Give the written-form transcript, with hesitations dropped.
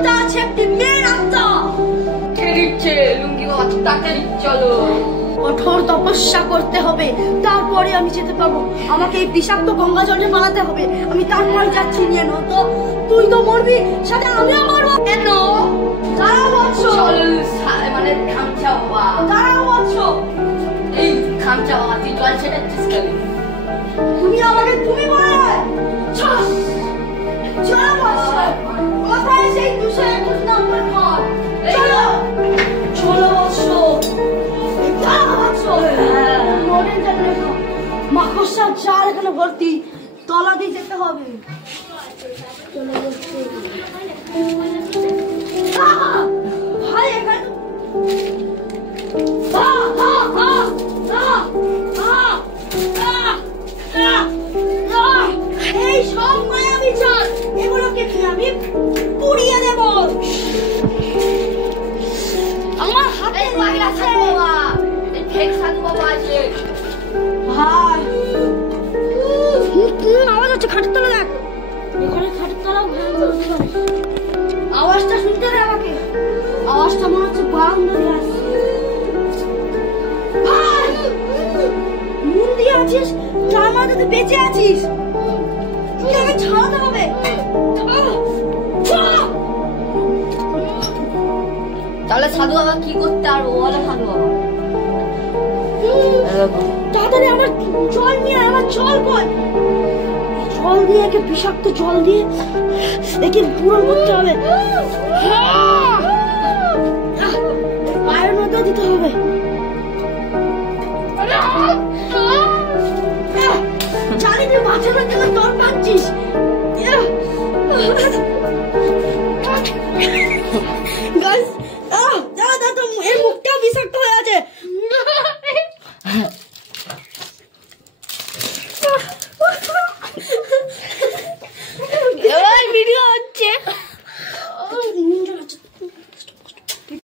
আত্মা আছে, একটি মেয়ের আত্মা। কে দিচ্ছে? লুঙ্গি বাবা তাড়াতাড়ি চলো। কঠোর তপস্যা করতে হবে, তারপরে আমি যেতে পারবো। আমাকে এই বিষাক্ত গঙ্গা জলে পালাতে হবে, আমি তারপরে যাচ্ছি। নিয়ে নো তো, তুই তো মরবি, সাথে আমিও মরবো। কেন? দাঁড়াও বৎস, চলো মানে খামচা বাবা। দাঁড়াও বৎস। এই খামচা বাবা, তুই জল ছেটাচ্ছিস কেন? তুমি আমাকে তুমি বলে চলো বৎস, কোথায় সেই দুশোর 21 নম্বর ঘর? চলো চলো বৎস, দাঁড়াও বৎস। মনের জন্য মাকড়সার জাল এখানে ভর্তি, তলা দিয়ে যেতে হবে। চলো বৎস। ভাই এখানে এই সব মায়াবী জাল, এগুলোকে আমি পুড়িয়ে দেব। আমার হাতে বাইরে আছে বাবা, এই ফেক সাধু বাবা আছে। ভাই আওয়াজ হচ্ছে, খাটের তলা দেখ, এখানে খাটের তলা আওয়াজটা শুনতে দে আমাকে। আওয়াজটা মনে হচ্ছে বারান্দা দিয়ে আসছে। ভাই মন দিয়ে আছিস, তার মানে তুই বেঁচে আছিস, তুই আগে ছাড়াতে হবে। তাহলে সাধু বাবা কি করতে আর বলো সাধু বাবা। তাড়াতাড়ি আমার জল নিয়ে আয়, আমার জল কই? জল দিয়ে, একে বিষাক্ত জল দিয়ে একে পূরণ করতে হবে। পায়ের মধ্যে দিতে হবে। জানি তুই বাঁচানোর জন্য তোর পাচ্ছিস।